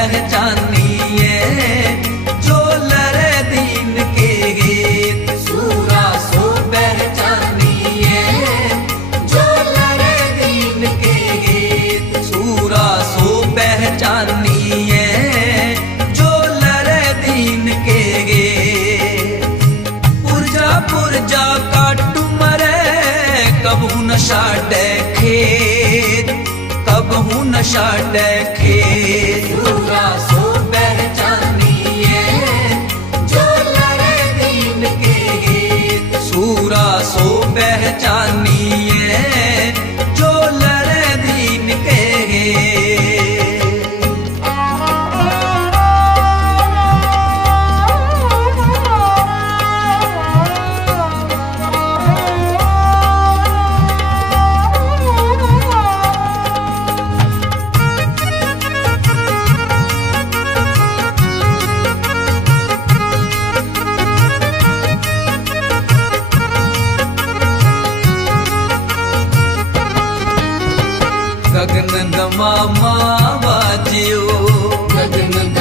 पहचानिए जो लरे दीन के गीत सूरा सो पहचानिए जो लरे दीन के गीत सूरा सो पहचानिए जो लरे दीन के गीत पुरजा पुरजा काटू मरे कबू नशा देखे न नशा टैखे पूरा सो पहचानिए जो लड़े दीन के हित। सूरा सो पहचानिए। ਗਗਨ ਨਵਾਮਾ ਵਾਜਿਓ ਗਗਨ